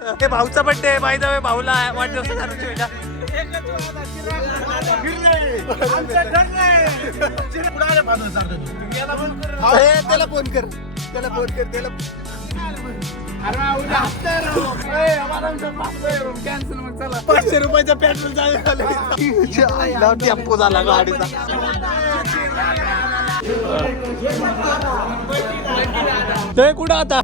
हे भाऊचा birthday by the way भाऊला वाढदिवस त्याला फोन कर त्याला ₹500 पेट्रोल झालं टेम्पो झाला गाडीचा ते कुठं आता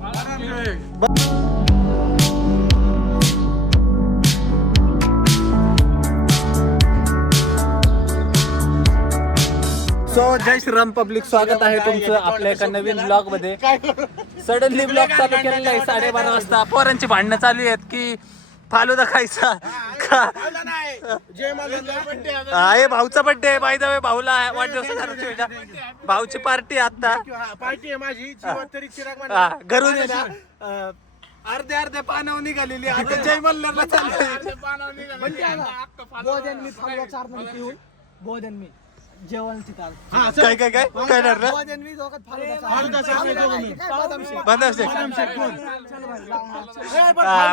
सो जय श्रीराम पब्लिक, स्वागत आहे तुमचं आपल्या एका नवीन ब्लॉग मध्ये. सडनली ब्लॉग चालू केलेला आहे 12:30 वाजता. पोरांची भांडणं चालू आहेत की फालुदा खायचा का. हे भाऊचा बर्थडे बाय द वे भाऊला वाढदिवस भाऊची पार्टी आता पार्टी आहे माझी घरून अर्ध्या पानावर निघालेली आता जय मल्हारला चाललंय. जेवणची ताल काय ठरलं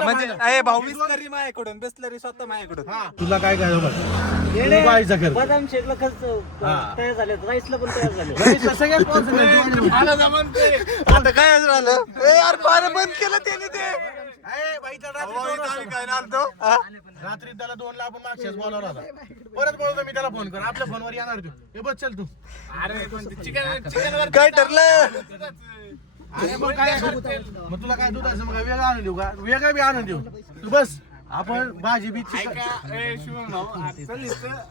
म्हणजे अरे भाऊ बिस्लरी माझ्याकडून बिस्लरी स्वतः माझ्याकडून. तुला काय काय बदाम शेकला खर्च तयार झाले राईसला पण तयार झाले. आता काय झालं यार पाणी बंद केलं त्याने ते रात्री त्याला 2 ला आपण मागच्याच बोलावला होता. परत बोलतो मी त्याला फोन कर आपल्या फोनवर येणार तू हे बस चल तू. काय ठरलं मग तुला काय दुधाचं मग वेगळं आणून देऊ का वेगळं बी आणून देऊ तू बस आपण भाजी बी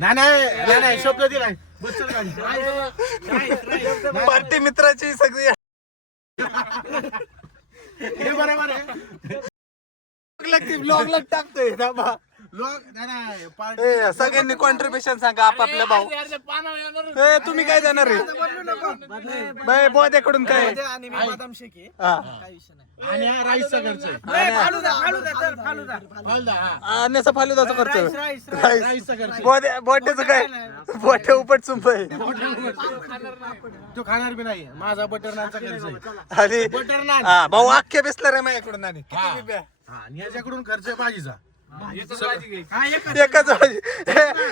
नाही शब्द दिलाय बस चल गाडी पार्टी मित्राची सगळी हे बरोबर आहे ब्लॉगला टाकतोय सगळ्यांनी कॉन्ट्रीब्युशन सांगा आपापल्या भाऊ. तुम्ही काय देणार आहे बोद्याकडून काय आणि मी बदाम शेक आहे काही विषय नाही. आणि हा राईसचा खर्च आणण्याचा फालुदाचा खर्च राईसचा खर्च बोट्याचं काय बोट्या उपट चुंबय तो खाणार बी नाही माझा बटर नानचा खर्च आहे. आणि बटर नान भाऊ अख्खे बेसला रे माझ्याकडून आणि किती रुपया आणि याच्याकडून खर्च आहे भाजीचा एकच भाजी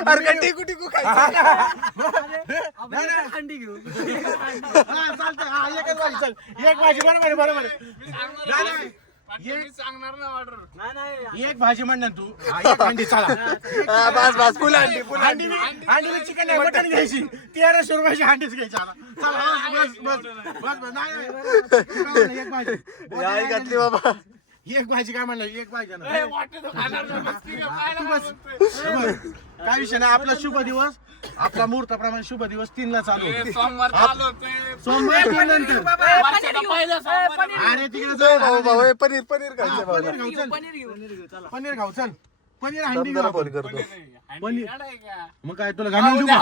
अरे काय टिकू टिकू अंडी घेऊ चालतं एकच भाजी चल एक भाजी बरोबर एक भाजी म्हणणार तू एक अंडी चला बस फुल अंडी अंडीला चिकन नाही मटन घ्यायची 1300 रुपयाची अंडीच घ्यायची आता चला बस नाही एक भाजी घातली बाबा एक भाजी काय म्हणलं एक भाजी काय विषय नाही आपला शुभ दिवस आपला मुहूर्ताप्रमाणे शुभ दिवस 3 ला चालू सोमवार नंतर अरे तिकडे भाऊ पनीर खायचं पनीर खाऊ चल पनीर हंडी करतो पनीर मग काय तुला घालून देऊ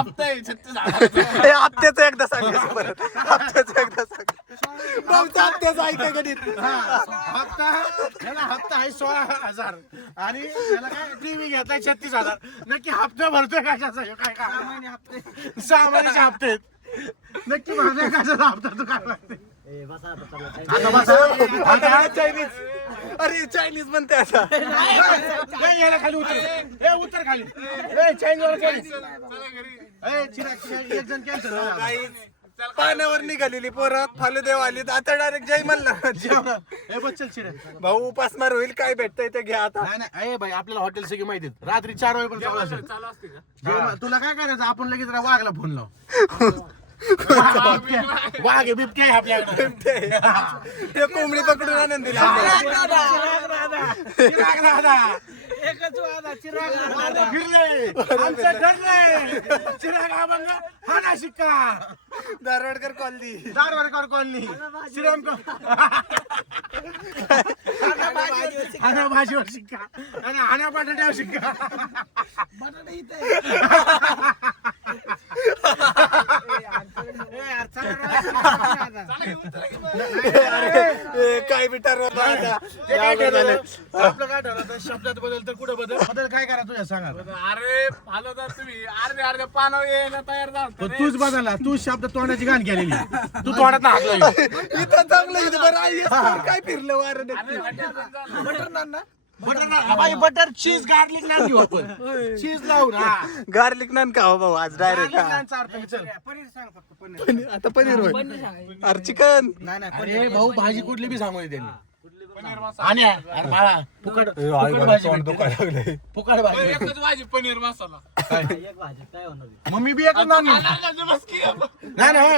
हप्त्याचं एकदा सांगायचं परत हप्त्याचं एकदा सांग भाऊचा हप्त्याचं ऐका गणित हप्ता आहे 16,000 आणि त्याला काय टीव्ही घेतलाय 36,000 नक्की हप्ता भरतोय कशाचा काय 6 महिन्याचे हप्ते नक्की भरतोय कशाचा हप्ता तू काय लागते चायनीज अरे चायनीज म्हणते आता याला खाली उतर खाली एक जण कॅन्सल पाण्यावर निघालेली पोरात फालुदेव आली आता डायरेक्ट जय म्हणला भाऊ उपासमार होईल काय भेटतंय ते घ्या आता नाही भाई आपल्याला हॉटेल सगळी माहिती रात्री 4 वाजेपर्यंत चालू असते तुला काय करायचं आपण लगेच वाघला फोन लाव वाघ बिबटे आहे आपल्याकडे ते कोंबडी पकडून आनंद दिला चिराग अभंग हा ना शिक्का धारवाडकर कॉलनी श्रीराम हाना भाजीवर शिक्का आणि हाना बटाट्यावर शिक्का काय बिटार आपलं काय ठरवतं शब्दात बदल तर कुठं बदल काय करा तुझ्या सांगा अरे फालुदा तुम्ही अर्ध्या पानावर यायला तयार झाला तूच बदलला तू शब्द तोंडाची घाण केलेली तू तोंडात हाकला इथं चांगलं बरं काय फिरलं वारं बटर नान ना बटर चीज गार्लिक नान घेऊ आपण चीज लावून गार्लिक नान का हो भाऊ आज डायरेक्ट पनीर सांग फक्त पनीर. आता पनीर होय अरे चिकन अरे भाऊ भाजी कुठली बी सांगू दे त्यांनी आणि अरे बाळा फुकट भाजी भेटते. फुकट भाजी भेटते. एकच भाजी पनीर मसाला एक भाजी काय होणार? मग मी बी एकच नान घेऊ. बस की. नाही नाही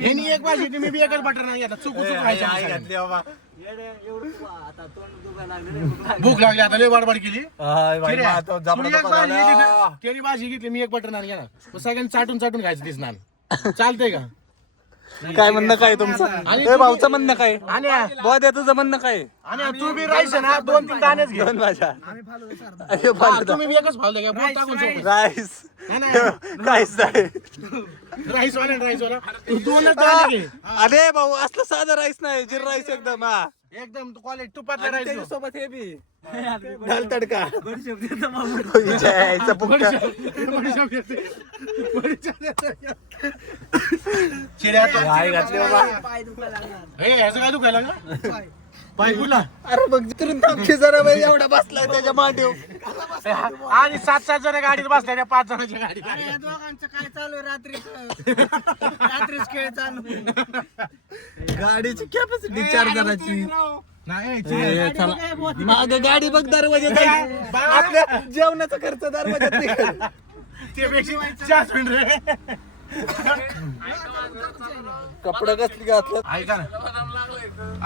ह्यांनी एक भाजी घेतली, मी बी एकच बटर नाही घेतला. चुकू घातली बाबा येडे, एवढं तू आता तोंड दुखायला लागलं रे, भूक लागली. भूक लागली आता लय बडबड केली. हाय बाई, किरे, आता जबरदस्त तू एक भाजी झाला. घेतली, त्याने भाजी घेतली, मी एक बटर नान घ्या ना, सगळ्यांनी चाटून चाटून खायचं तीच नान. चालतंय का? काय म्हणणं काय तुमचं ए भाऊचं म्हणणं काय आणि बुवा द्या तुझं म्हणणं काय आणि तू बी राईस आहे ना 2-3 दाणेच घे. दोन भाज्या अरे हा, फालतू. तुम्ही बी एकच फावलं घ्या, बोट टाकून सोबत. राईस नाही, नाही. काहीच नाही राईस वाला तू 2च दाणे घे. अरे भाऊ असलं साधं राईस नाही जिरा राईस एकदम हा एकदम क्वालिटी तुपातला आणि राईस त्याच्यासोबत हे बी दाल तडका बडीशेप देतो मामा. यायचा पुक्का. काय घातली बाबा पाय दुखायला लागला. ह्याचं काय दुखायला लागलं? पाय फुला अरे बघ तिथून थांबके जरा बाई एवढा बसलाय त्याच्या माठीव आणि 7-7 जण गाडीत बसल्या त्या 5 जणांच्या गाडीत. अरे या दोघांचं काय चालू आहे रात्रीच खेळ चालू आहे. गाडीची कॅपॅसिटी 4 जणांची नाही माग गाडी बघ दरवाज्यात आहे. आपल्या जेवणाचा खर्च दरवाज्यात निघेल. ते पेक्षा 4 मिनिट रे. कपडे कसली घातलं ऐका ना,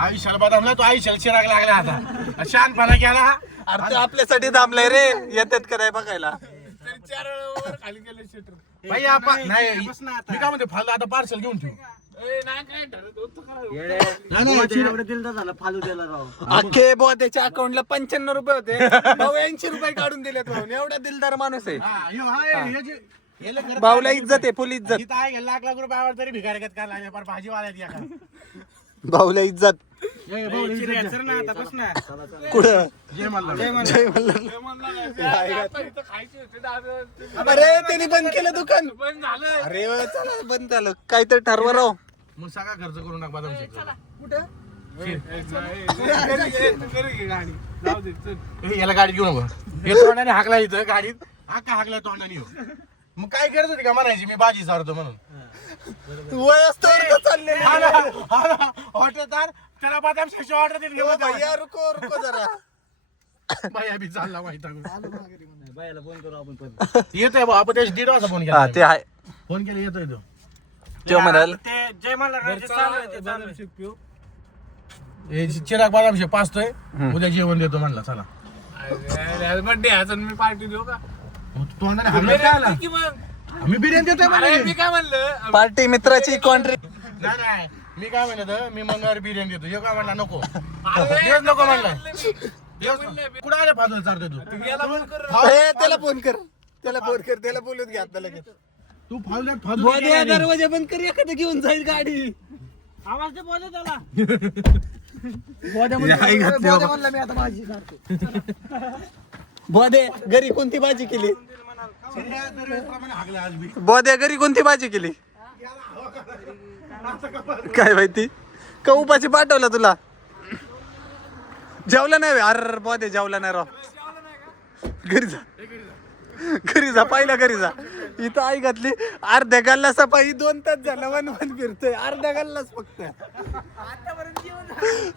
आयुष्याला बदामला तो आयुष्याला चिराग लागला आता शानपणा केला. अरे ते आपल्यासाठी थांबलाय रे येतात का नाही बघायला. तरी 4 वर खाली गेले शटर. भाई आपण नाही मी काय म्हणते फालतू आता पार्सल घेऊन ठेवू. नाही काय ठरत होतं खरं. येडे. नाही, नाही, बोलते एवढं दिलदा झालं फालू द्यायला राव. अख्खे बुवा त्याच्या अकाउंटला 95 रुपये होते भाऊ 80 रुपये काढून दिलेत भाऊ एवढा दिलदार माणूस आहे. हा, ह्यो हाय, हे जे- हे लय खरं भाऊला इज्जत आहे फुल इज्जत इथं आहे, लाख लाख रुपयावर तरी भिकारी का लागले पर भाजीवाल्यात या का? भाऊला इज्जत जय भाऊ, इज्जत चल ना आता बस ना. कुठं जय मल्हार. जय मल्हार. म्हणलं नाही, आता इथं खायचे होते दादा. अरे त्यांनी बंद केलं दुकान. पण झालं. अरे वा, चला बंद झालं काहीतरी ठरवा राव. मग सगळा खर्च करून टाक बदाम शेक. घरी घे गाडी. जाऊ दे, चल. हे, याला गाडीत घेऊ नको. हे तोंडाने हाकला इथं गाडीत हाका हाकला तोंडाने हो. मग काय करत होती का म्हणायची मी भाजी सारतो म्हणून. वयस्कर चाललेले ऑर्डरदार त्याला बदाम शेकची ऑर्डर देत घेऊ भैया रुको रुको जरा. बाया बी चालला माहिती बायाला फोन करू आपण पण. येतोय भाऊ आपण त्याची 1:30 वाजता फोन हा केला. ते आहे फोन केला येतोय तो. ते म्हणाल ते जय मल्हार चालू आहे ते चालू आहे. हे चिराग बदाम शेक पाचतोय उद्या जेवण देतो म्हणला चला. बर्थडे ह्याचा मी पार्टी देऊ का? तोंडाने हाकला काय आला? की मग मी बिर्याणी देतोय अरे म्हणे. मी काय म्हणलं पार्टी मित्राची कॉन्ट्री. नाही नाही मी काय म्हणत मी मंगळवारी बिर्याणी देतो. हे काय म्हणला नको अरे, देऊच नको म्हणला. म्हणलं मी. कुठं आले फादर चालतोय तू याला फोन कर. त्याला फोन कर त्याला फोन कर त्याला बोलून घ्या आता लगेच. तू फावल्यात बुवा द्या, फादर दरवाजा बंद कर एखादं घेऊन जाईल गाडी. आवाज दे बोलत त्याला. बोदे घरी कोणती भाजी केली. हाकला आज बी. बोदे घरी कोणती भाजी केली काय माहिती का उपाशी पाठवला तुला. जेवला नाही बे? अरे बोदे जेवला नाही राव. घरी जा पहिला घरी जा. इथं आई घातली अर्ध्या गल्ला सफाई 2 तास झाला वन फिरतोय अर्ध्या गल्लाच फक्त.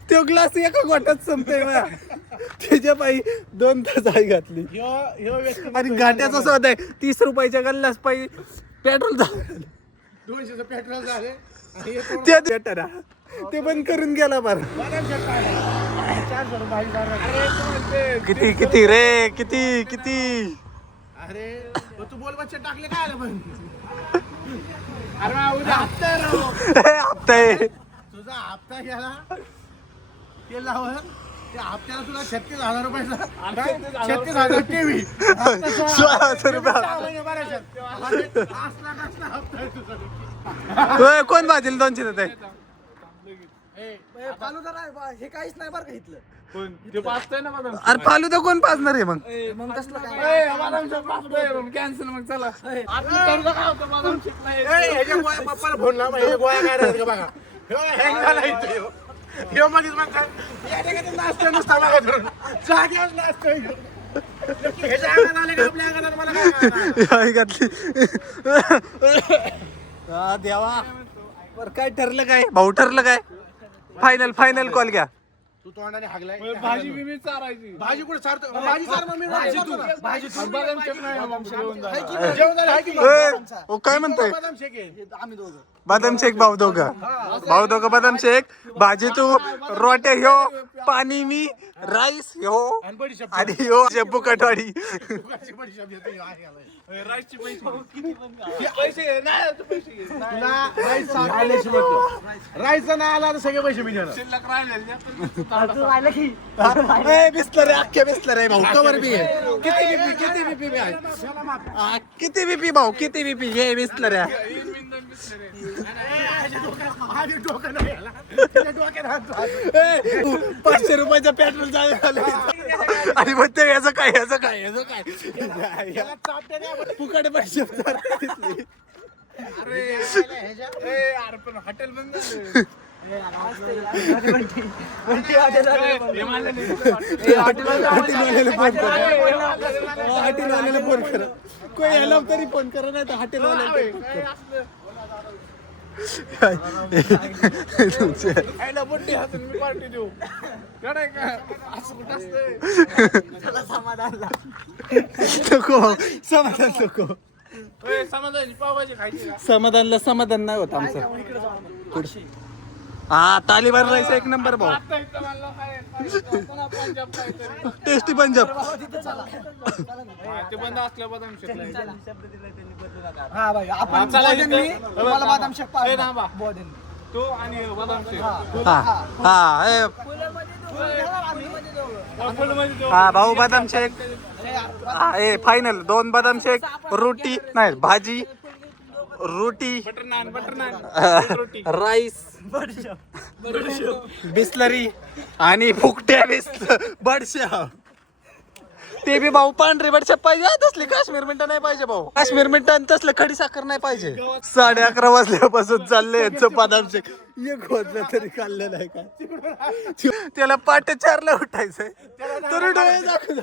तो ग्लास एका गोट्यात संपतोय मला. त्याच्या पायी 2 तास आई घातली. ह्यो व्यक्ती आणि घाट्याचा सौदा आहे 30 रुपयाच्या गल्लास पायी पेट्रोल 200चं पेट्रोल झाले आणि हे तो ते भेटना. ते बंद करून गेला बरं. बदाम शेक काय आहे? 400 रुपये झाले. किती किती रे किती किती. अरे मग तू बोल बच्चे टाकले काय आलं पण अरे वा, उद्या हप्ता आहे राव. हप्ता आहे. तुझा हप्ता गेला ते लाव त्या हप्त्याला तुला 36,000 रुपयाचा 36,000 टीव्ही 16,000 रुपये. होय, कोण भाजील 200 देत आहे. हे काहीच नाही बरं का इथलं. ते पाचतंय ना बदाम. अरे फालुदा कोण पाजणार आहे मग. मग कसलं काय. ए, बदाम शेक पाचतोय. मग कॅन्सल मग चला. आता करू नका होतं बदाम शेक नाही. ह्याच्या गोळ्या पप्पाला फोन लाव हे गोळ्या काय राहतात का बघा ह्यो हँग झाला इथं ह्यो. ह्यो मध्येच म्हणतात या ठिकाणी नाचतोय नुसता मागे धरून जागेवर नाचतोय ह्याच्या अंगात आले का आपल्या अंगात मला काय कळणार? घातली देवा बर काय ठरलं काय भाऊ ठरलं काय फायनल कॉल घ्या तू तोंडाने हागलाय भाजी बिबी चारायची. भाजी कुठे सारतो भाजी सार मग मी भाजी तू बदाम शेक नाही बाबा, आमच्या जेवण झालं. जेवण झालं आहे की नाही? ए, ओ काय म्हणतोय बदाम शेक आहे. आम्ही दोघं बदाम शेक भाऊ दोघं बदाम शेक भाजी तू रोट्या ह्यो पाणी मी राईस ह्यो आणि बडीशेप आणि ह्यो शेपू कटवाडी फुकटची बडीशेप देतो ह्यो आहे याला. राईसचे पैसे घे. नाही, तू पैसे घे. तुला राईस आल्याशी म्हटलं राईसचा नाही आला तर सगळे पैसे मी देणार शिल्लक राहिलेले द्या. तू राहिलं की बिसलर आहे अख्ख्या बिसलर आहे भाऊ कवर बी आहे किती बीपी आहे हा, किती बीपी भाऊ किती बीपी हे बिसलर आहे इंधन बिस्लर आहे. आधी डोकं नाही आला. त्याच्या डोक्यात हात घाल. ए, 500 रुपयाचा पेट्रोल झालं आणि मग ते याचं काय याला चापट्या द्या. फुकट पैसे अरे पण हॉटेल बंद झालं. हे मला नाही. हॉटेलवाल्याला फोन करा कोणी यायला तरी फोन करा नाही तर हॉटेलवाल्याला आईला बड्डे हातून मी पार्टी देऊ. काय का असं कुठं असतंय? नको समाधान नको ए, समाधानी पावभाजी खायची का? समाधान नाही होत आमचं हा तालिबान राईस एक नंबर भाऊ आता इथं मला काय पुन्हा पंजाब काहीतरी. टेस्टी पंजाब हा, ते बंद असलं बदाम शेक नाही. हा भाई आपण चला बॉडन इथं. मी तुम्हाला बदाम शेक ए, पाहिजे थांबा. बॉडन तू आणि बदाम शेक. हा भाऊ बदाम शेक ए फायनल 2 बदाम शेक रोटी नाही भाजी रोटी बटर नान रोटी. राईस बिस्लरी आणि फुकट्या बडशा ते बी भाऊ पांढरे बडशा पाहिजे हा, तसले काश्मीर मिंट नाही पाहिजे भाऊ काश्मीर मिंट आणि तसलं खडी साखर नाही पाहिजे 11:30 वाजल्यापासून चाललंय यांचं बदाम शेक 1 वाजलं तरी खाल्लं नाही का त्याला पाटे 4ला उठायचंय तर डोळे दाखव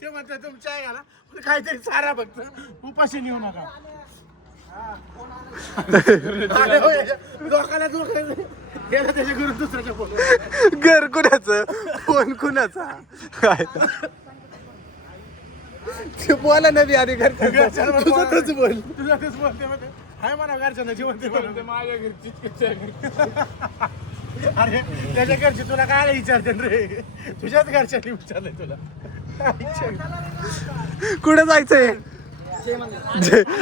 ते म्हणतात तुमच्या आहे घाला पण काहीतरी सारा फक्त उपाशी नेऊ नका अरे हो, लोकाला गेला त्याच्या घरून दुसऱ्याच्या फोन घर कुणाचं फोन कुणाचा काय ते बोला ना बी आधी घर तुझं तूच बोल तुझं तेच बोलते म्हणते हाय म्हणा घरच्यांना जेवण ते म्हणते. ते माझ्या घरची तिच्या घरची. अरे त्याच्या घरची तुला काय विचारते रे तुझ्याच घरच्यांनी विचारलंय तुला कुठं जायचंय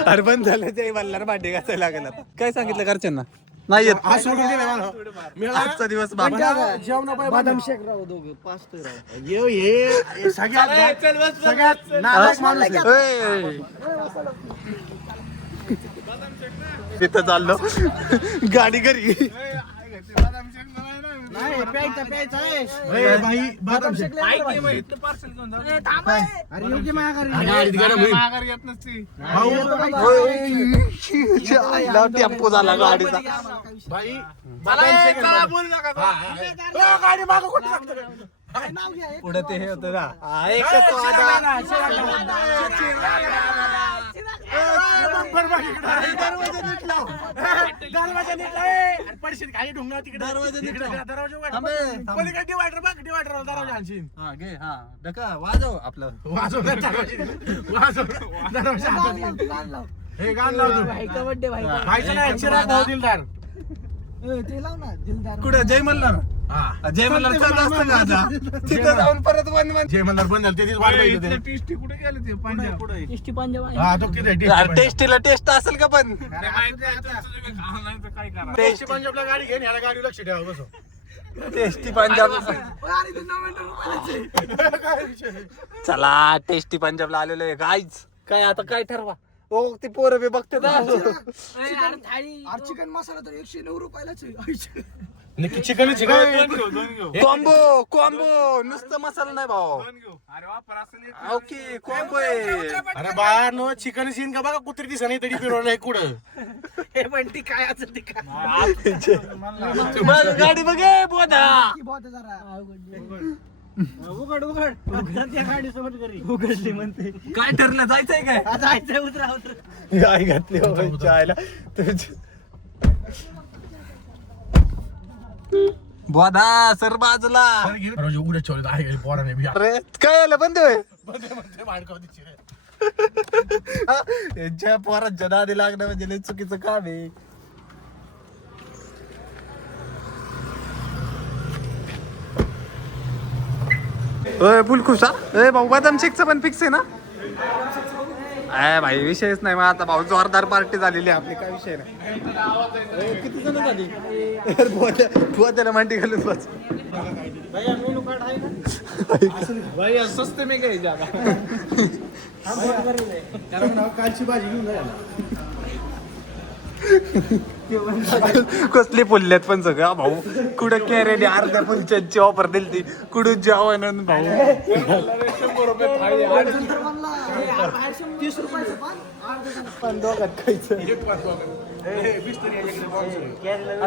अरे बंद झालं जय मल्हार भांडे घासायला लागेल आता काय सांगितलं घरच्यांना नाही येत आज सोडून दिलं मला आजचा दिवस बाबा जेवण बदाम शेक राहू दोघे 5 ते राहू हे सगळ्यात नालायक माणूस आहे. तिथं चाललो गाडी घरी बदाम शेक नाही ना. नाही प्यायचा आहे ए, बाई बदाम शेक ऐक की मग इथलं पार्सल घेऊन जा. अरे योग्य माघारी माघारी येत नसती. टेम्पो झाला गाडीचा बाई मला हे काळा बोलू नका का? गाडी मागं कुठं लागतं? नाव घ्या पुढे ते हे होतं ना बरोबर इकडं. दरवाजा नीट लाव. दरवाजा नीट लाव. अरे पडशील खाली ढुंगा तिकडे दरवाजा नीट लाव. दरवाजा उघड. थांबे, थांबे. पलीकडे divider बघ, divider वर दरवाजा आणशील. हा घे हा डका वाजव आपलं वाजव ना दरवाजा. वाजव. दरवाजा हातात घे. गाण लाव हे गाणं लाव तू. भाई का बर्थडे भाई का व्हायचं नाही, चिराग भाऊ दिलदार. ते लाव ना दिलदार कुठं जय मल्हार हा. जय मल्हार असतं का आता तिथं जाऊन परत वन जय मल्हार बंद झालं, ते दिवस वाट ए, बघितलं इथलं ते. टेस्टी कुठे गेलं ते पंजाब? इष्टी पंजाब आहे हा, तो किती आहे? टेस्टीला टेस्ट असेल का पण ते माहिती आहे, तुमचं तुम्ही खाऊ नाही तर काय करा. टेस्टी पंजाबला गाडी घेऊन ह्याला गाडी लक्ष ठेवा बसो. टेस्टी पंजाब अरे ते 9 मिनिटं काय विषय? चला टेस्टी पंजाबला आलेलो आहे गाईज काय आता काय ठरवा ओ ती पोरं बी बघते ना अरे चिकन मसाला तर 109 रुपयालाच आहे नक्की चिकन कॉम्बो कॉम्बो नुसतं मसाला नाही भाऊ. अरे वापर असं नाही. ओके कॉम्बो आहे. अरे बा नो चिकन सीन का बघा कुत्री दिसा नाही तरी फिरवलंय कुठं. हे पण ती काय असेल ती काय बघ, गाडी बघे बोधा. उघड उघड त्या गाडी सोबत घरी उघडली म्हणते काय ठरलं जायचंय काय? जायचंय उतरा उतरा गाय घातली चायला बोधा सर बाजूला. रोज उघडे ठेवले आहे पोराने बी. अरे काय आलं बंद होय. म्हणते भाडकावती चिरे. यांच्या पोरांच्या नादी लागणं म्हणजे लय चुकीचं काम आहे. फुल खुश हा भाऊ बदाम शेकचं पण फिक्स आहे ना. भाई विषयच नाही मग आता भाऊ जोरदार पार्टी झालेली आहे आपली काय विषय नाही. किती जण झाली त्याला मांडी घालून बस. भाई स्वस्त मी काही जागा. त्याला म्हणावं कालची भाजी घेऊन जायला. कसली पुल्ल्यात पण सगळं भाऊ. कुठं कॅरेट अर्ध्या पंचांची ऑफर दिली ती कुठं जेवण भाऊ. 100 रुपये थाळी आहे. 30 रुपयाचं पण दोघात खायचं. अरे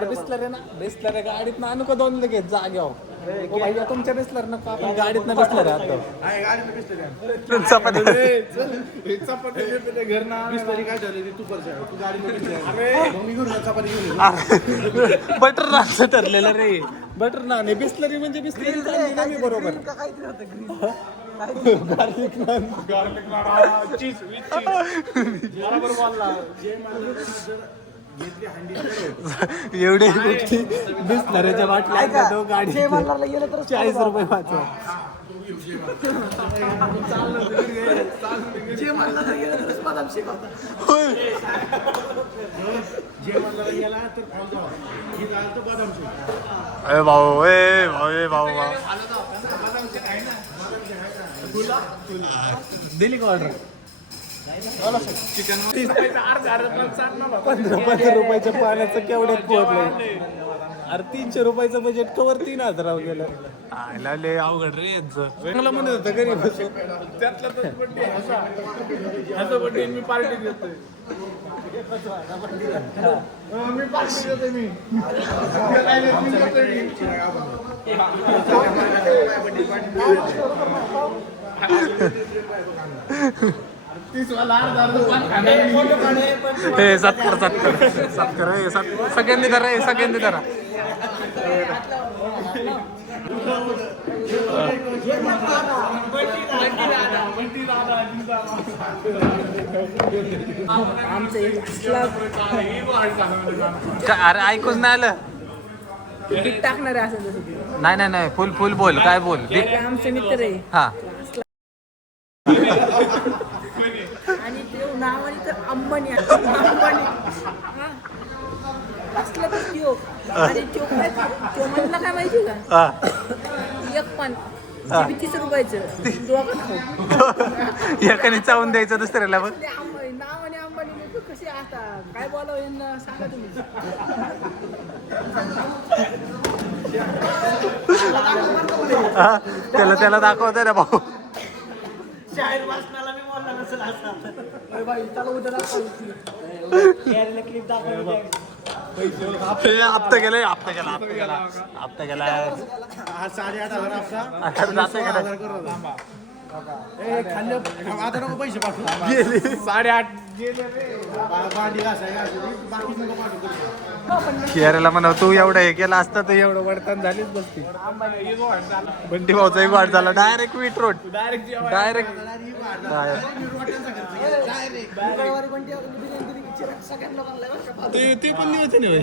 बिस्लर आहे ना बिस्लर आहे गाडीत ना आणू का दोन लगेच जाग्यावर. भैया तुमच्या बिस्लर नको आपण गाडीत ना बिस्लर आहे आता. चपाती चपाती देते ते घर ना. बिस्लरी काय झाली तू करते तू गाडी मग मी घेऊन जा, चपाती घेऊन ये. बटर नानचं ठरलेलं रे. बटर नान आहे बिस्लरी म्हणजे बिस्लरी चालली ना मी बरोबर. गार्लिक नान चीज विथ चीज बरोबर बोलला. एवढी गोष्टी बिस्लरीच्या बाटल्या तो गाडी 40 रुपये वाचवा. जे म्हणलं तर गेलं तरच बदाम शिकवता. जे मला गेला तर खाऊ जावा. ही झालं तर बदाम शेक. ए भाऊ ए भाऊ ए भाऊ दिली का ऑर्डर. चिकन अर्धा पण 15 रुपयाच्या पाण्याचं केवढ्यात पोहोचलंय. अरे 300 रुपयाचं बजेट कवर 3000 गेलं. आयला लय अवघड रे यांचं. मला म्हणत होतं घरी बसू. त्यातला तर बड्डे ह्याचा बड्डे मी पार्टी देतोय. मी पार्टी देतोय मी. हे सत्कर सगळ्यांनी धरा सगळ्यांनी धरा. अरे ऐकूच नाही आलं. टाकणार आहे असं नाही नाही नाही फुल फुल बोल काय बोल. आमचे मित्र आहे हा आणि ते नावाने तर अंबानी अंबानी असलं तर त्यो आणि त्यो काय त्यो म्हणला काय माहिती का हा एक पण 30 रुपयाचं दोघं खाऊ. एकाने चावून द्यायचं दुसऱ्याला मग. ते अंबानी नाव आणि अंबानी लोक कसे असतात काय बोलावं यांना सांगा तुम्ही. हा त्याला दाखवतोय ना भाऊ. शाहीर वाचनाला मी बोलला नसेल असं. बाई चला उद्या दाखव. क्लिप दाखव. हप्ता गेलाय हप्ता गेला. आज 8,500 हफ्ता. आता जातोय का? 16,000 करू. खाल्लं आता नको पैसे पाठवू. 8.5 गेले रे. भांडी घासायला बाकी नको पाठवू. केरला म्हणा तू एवढं हे केलं असतं तर एवढं वडतान झालीच बसती. बंटी भाऊचा एक वाट झाला डायरेक्ट वीट रोड डायरेक्ट डायरेक्ट. मंगळवारी पण ते बिर्याणी सगळ्या लोकांना ते पण नियोजन आहे.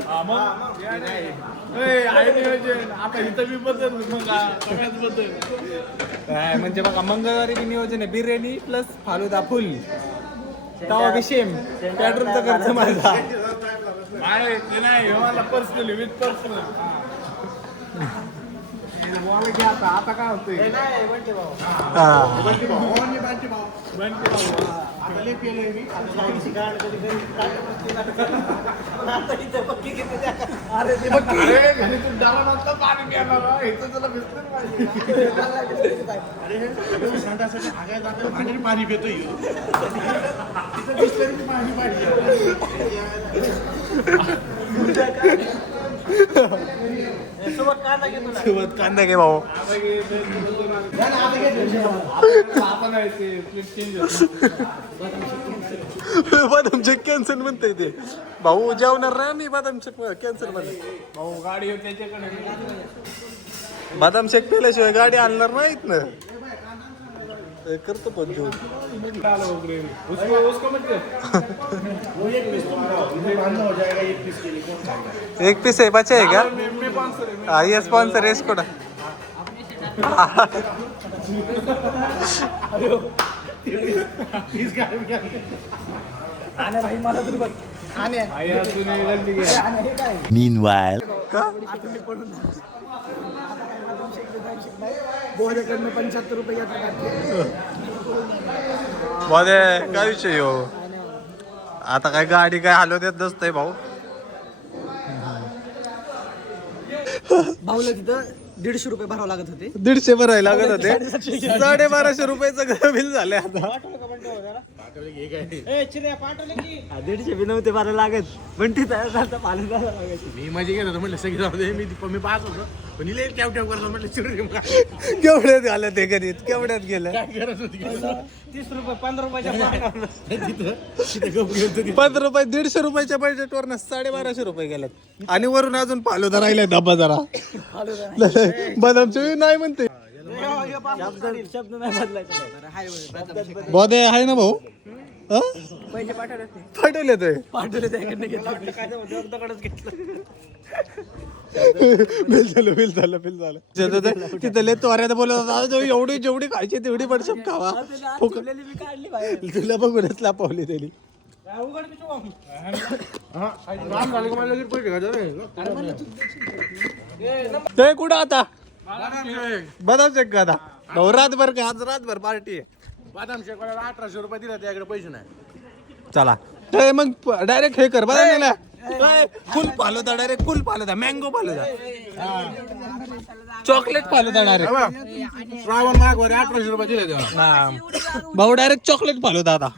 आहे नियोजन. आता इथं मी बदल मग सगळ्यात बदल. म्हणजे बघा मंगळवारी बी नियोजन आहे बिर्याणी प्लस फालुदा फुल. तवा बी सेम बेडरूमचा खर्च माझा. नाही ते नाही मला पर्सनली विथ पर्सनल. मला घ्या आता काय होतंय नाही बंटी भाऊ हा. बंटी भाऊ ओनली बंटी भाऊ आता लय पेलोय मी शाळेची गाड कधी घरी आता इथे पक्की घेते त्या. अरे ते अरे घरी तू डावा नंतर पाणी प्यायला इथं तुला बिस्तर पाहिजे अरे संडासाठी हागाय जातो भांडी पाणी पितो तिथं दिसलं की पाणी सोबत कांदा घेतो ना. सोबत कांदा घे भाऊ. आता नाही ते चेंज होतं. बदाम शेक कॅन्सल म्हणते ते भाऊ जेवणार नाही मी बदाम शेक कॅन्सल म्हणते. भाऊ गाडी होती त्याच्याकडे बदाम शेक पेल्याशिवाय गाडी आणणार नाहीत ना. ते करतो पण जेवण. आलो वगैरे उसको मत कर. हो जाएगा एक पीस के लिए कौन खाएगा एक पीस आहे बचा आहे का मी स्पॉन्सर आहे. हा ये स्पॉन्सर आहे इसको ना. पीस काय आणि भाई मला तरी बघ आणि आई अजून गलती केली. हे काय Meanwhile. का आता मी पडून आता काय बदाम शेक बिदाम शेक नाही. बोहऱ्याकडनं 75 रुपये येतात. मध्ये काय विषय हो आता काय गाडी काय हलवत येत नसतंय भाऊ. भाऊला तिथं 150 रुपये भरावं लागत होते. 150 भरायला लागत होते 1250 रुपयाचं बिल झालंय आता. 150 बी नव्हते भरायला लागत बंटी तयार झाला पालन झाला लागायची. मी मजा घेत होतो म्हटलं सगळी जाऊ दे मी पास होतो पण इले टॅव टॅव करतो म्हटलं चिडू केवढ्यात झालं ते कधी केवढ्यात गेलं. काय गरज होती 30 रुपये 15 रुपयाच्या तिथे गप घेतो 15 रुपये 150 रुपयाच्या बजेटवर 1250 रुपये गेल्यात आणि वरून अजून फालुदा राहिलाय डब्बा जरा. बदामचे नाही म्हणते शब्द नाही बदलायचा. बॉदे आहे ना भाऊ. हा? पैसे पाठवले पाठवले ते पाठवले त्याकडनं घेतलं काय दगडच घेतलं. बिल झालं तिथं लय तोऱ्यात बोलत होता "अहो, एवढी जेवढी खायची तेवढी बडशप खावा फुक-" ठेवलेली मी काढली बाहेर. तुला बघूनच लापावली त्यांनी. उघड पिशवी वाहून. काम झालं का मला लगेच पैसे घ्यायचे रे. ते कुठं आता बदाम शेक का आता भाऊ रातभर का आज रातभर पार्टी आहे. बदाम शेकवाल्याला 1800 रुपये दिला त्याकडे पैसे नाही चला ते मग डायरेक्ट हे कर बदल फुल फालुदा डायरेक्ट फुल falooda mango falooda chocolate falooda direct Shravan माग वर 1800 रुपये दिले तेव्हा भाऊ डायरेक्ट चॉकलेट फालुदा आता.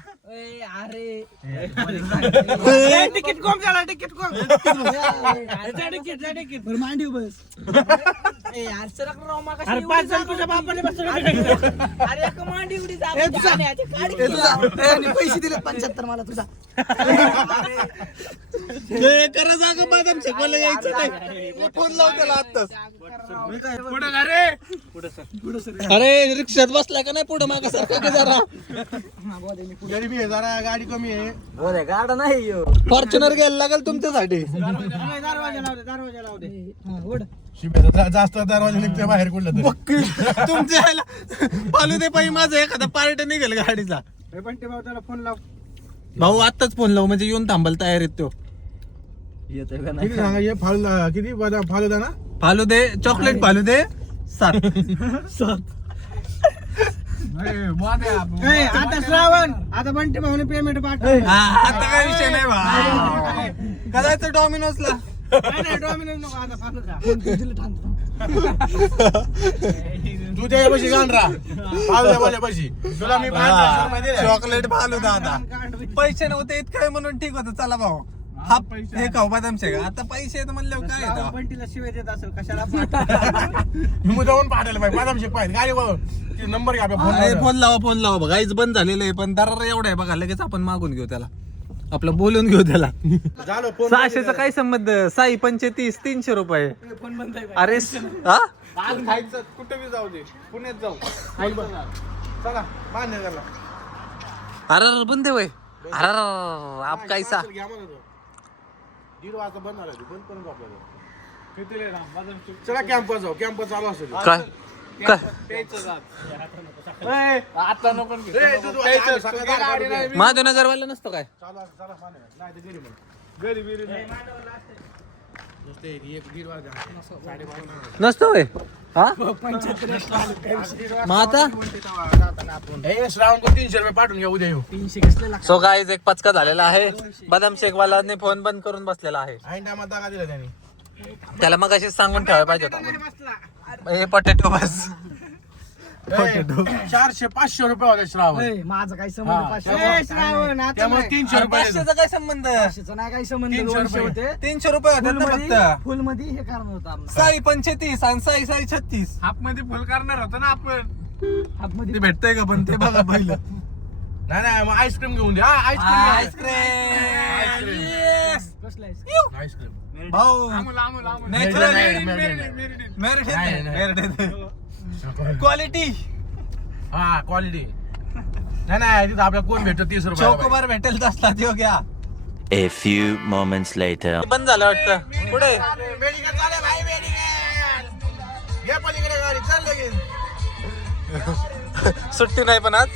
अरे तिकीट कोण झाला तिकीट कोण तिकीट मांडीव बस. अरे 5 जण तुझ्या बापाने अरे एक मांडीव पैसे दिले 75 मला तुझा. करा जागा बदाम शेकवायला यायचं नाही फोन लाव त्याला आत्ताच. पुढे का रे अरे रिक्षात बसला का नाही पुढे मागा सारखा का जरा गरीबी आहे जरा गाडी कमी आहे बोले गाडा नाही फॉर्च्युनर घ्यायला लागेल तुमच्यासाठी. दरवाजा लाव दे शिब्याचा जास्त दरवाजा निघतोय बाहेर कुठलं तरी तुमच्या फालुदे पायी माझं एखादा पार्ट निघेल गाडीचा. बंटी भाऊ त्याला फोन लाव. भाऊ आत्ताच फोन लावू म्हणजे येऊन थांबायला तयार आहेत तो. येतोय का किती सांगा हे फालुदा किती बदाम फालुदा ना फालुदे चॉकलेट फालुदे 7. आता श्रावण आता बंटी भाऊने पेमेंट पाठव. आता काय विषय नाही बा करायचं डॉमिनोजला. डॉमिनोज नको आता फालुदा. तू त्या पैसे घाल रा फालुदा माझ्या पैसे तुला मी 500 रुपये दिले चॉकलेट फालुदा आता पैसे नव्हते इतकं म्हणून ठीक होतं चला भाऊ हा हे खाऊ बदाम शेक आता पैसे आहेत म्हणल्यावर काय येतं. बंटीला शिवाय देत असेल कशाला मी मुद्दाहून पाठवलं पाहिजे बदाम शेक पाहिजे गाडी नंबर घ्या फोन लावा बघा आईच बंद झालेलं आहे पण दरार एवढा आहे बघा लगेच आपण मागून घेऊ त्याला आपलं बोलून घेऊ त्याला. झालं फोन 600चा काय संबंध साई 35 300 रुपये. फोन बंद आहे. अरे हा आज खायचं कुठे बी जाऊ दे पुण्यात जाऊ चला बांधणे झाला अरे बंद वय अरे आप कैसा घ्या म्हणत होतो. 1:30 वाजता बंद झाला बंद करून जाऊ आपल्याला किती रे राम बदाम शेक चला कॅम्पस जाऊ कॅम्पस चालू असेल काय काय प्यायचं जात आता नको घेऊ. प्यायचं, सकाळी गाडी नाही महादेवनगरवाला नसतो काय चला चला नाही ते घरी म्हणून घरी बिरी नाही नसतं होय हा मग आता हे श्रावण को 300 रुपये पाठवून घ्या उद्या येऊ. 300 कसले लागतात? सो गाईज एक पचका झालेला आहे. बदाम शेक वालाने फोन बंद करून बसलेला आहे. ऐन टायमात दागा दिला त्यांनी. त्याला मग अशीच सांगून ठेवायला पाहिजे होता आपण. हे पोटॅटो बस 400-500 रुपये होते श्रावण. ए, माझा काही संबंध हा. 500 श्रावण आता त्यामुळे नाही. 300 रुपये देतो. पाचशेचा काय संबंध 500 नाही काही संबंध 300 200 रुपये. होते 300 रुपये होतात ना फक्त. फुल मध्ये हे कारण होतं आमचं. साई 35 आणि साई 36. हाफ मध्ये फुल करणार होतो ना आपण. आतमध्ये ते भेटतंय का पण ते बघा पहिलं. नाही मग आईस्क्रीम घेऊन द्या. आईस्क्रीम आईस्क्रीम कसलं आहे? आईस्क्रीम भाऊ अमूल Natural. नाही. क्वालिटी हा क्वालिटी नाही तिथं आपल्याला कोण भेटतो 30 रुपये चौकोबार भेटेल असला देऊ घ्या. A few moments later. बंद झालं वाटतं पुढे. मेडिकल चाले भाई मेडिकल घे पलीकडे गाडी चाल लगेच. सुट्टी नाही पण आज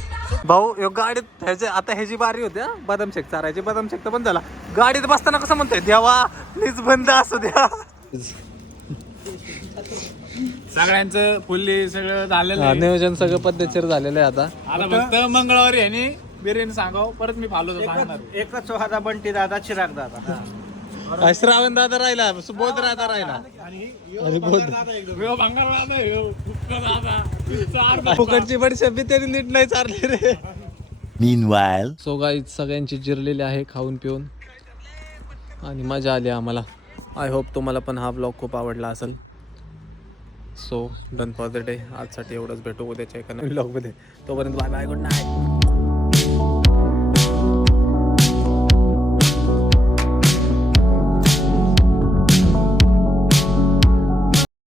भाऊ यो गाडीत ह्याचे आता ह्याची बारी होती हा, बदाम शेक चारायची. बदाम शेक तर बंद झाला. गाडीत बसताना कसं म्हणतोय देवा प्लीज बंद असू द्या. सगळ्यांचं फुल्ली सगळं झालेलं हा, आहे. नियोजन सगळं पद्धतशीर झालेलं आहे आता. आता फक्त मंगळवारी यांनी बिर्याणी सांगाव परत मी फालो सांगणार. एकच होता बंटी दादा चिराग दादा. श्रावण दादा राहिला बोध दादा राहिला आणि बोध ह्यो भंगार दादा, ह्यो फुक्का दादा. फुकटची बडीशेप त्याने नीट नाही चारली रे. Meanwhile. सो गाईज सगळ्यांची जिरलेली आहे खाऊन पिऊन आणि मजा आली आम्हाला. आय होप तुम्हाला पण हा ब्लॉग खूप आवडला असेल. So done for the day. आजसाठी एवढंच. भेटू उद्याच्या एका नवीन ब्लॉगमध्ये. तोपर्यंत बाय बाय गुड नाईट.